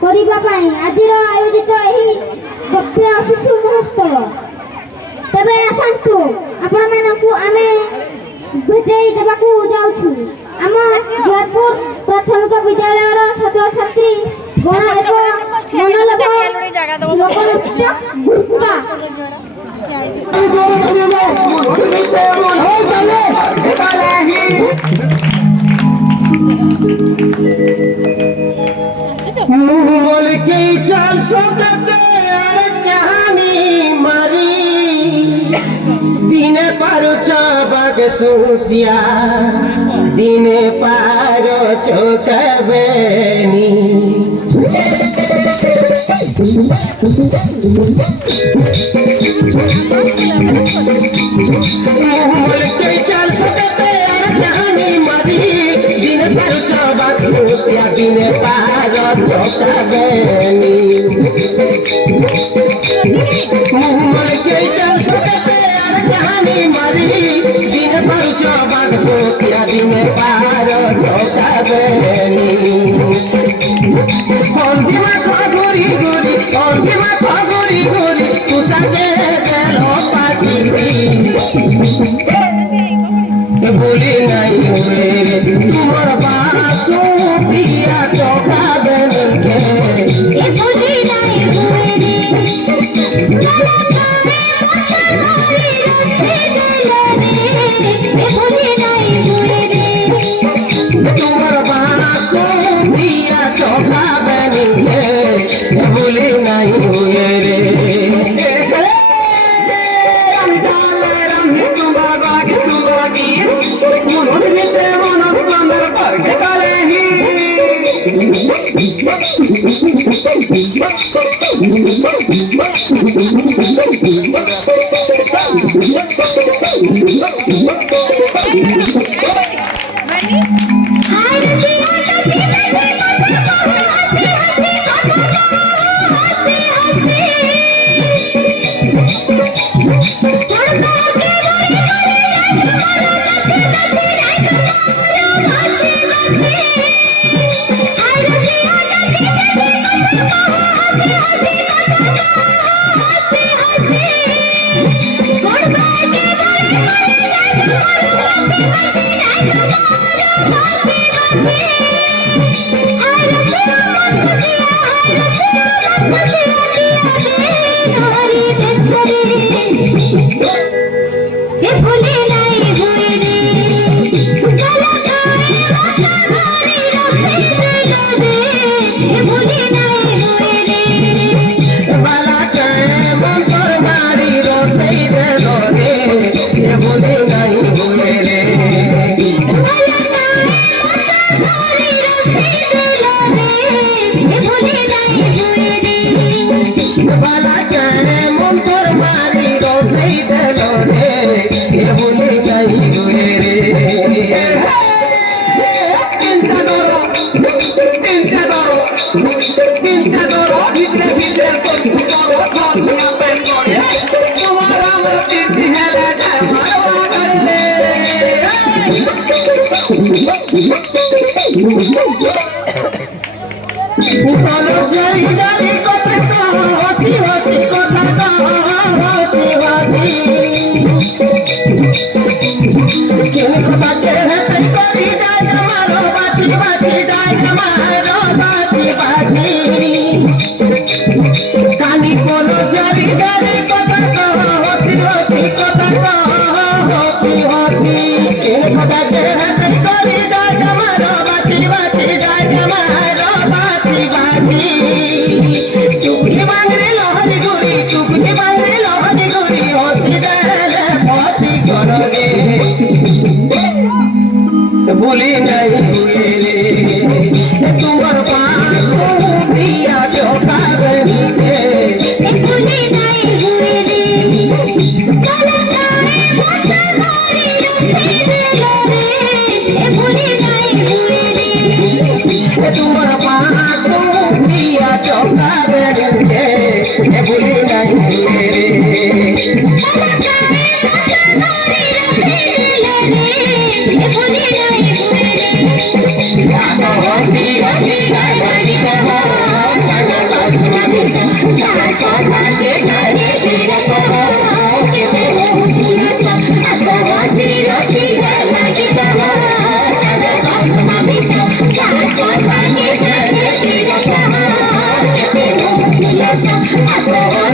କରିବା ପାଇଁ ଆଜିର ଆୟୋଜିତ ଏହି ଭବ୍ୟ ଶିଶୁ ମହୋତ୍ସବ। ତେବେ ଆସନ୍ତୁ ଆପଣମାନଙ୍କୁ ଆମେ ଭେଟାଇ ଦେବାକୁ ଯାଉଛୁ ଆମ ଜୟପୁର ପ୍ରାଥମିକ ବିଦ୍ୟାଳୟର ଛାତ୍ରଛାତ୍ରୀ ଗଣ ଏବଂ ଲୋକନୃତ୍ୟ ଗୁରୁକୁଟା। बोल के चल सकते चाहनी मरी दिने पारो चबक सुतिया दिने पारो चोकबेनी बोल के चल सकते चाहनी मरी दिने पारो चबक सुतिया दिने पारो चोकबेनी बोल के चल सकते कहानी मरी दिन भर चौबक सोतिया दिन पार चौकाबेनी कौन दिमाग गोरी गोरी कौन दिमाग गोरी गोरी तू सके दिलो पासी बोली नहीं हुए तुम्हारा बात सोतिया चौकाबेनी के बोली नहीं हुए सोहर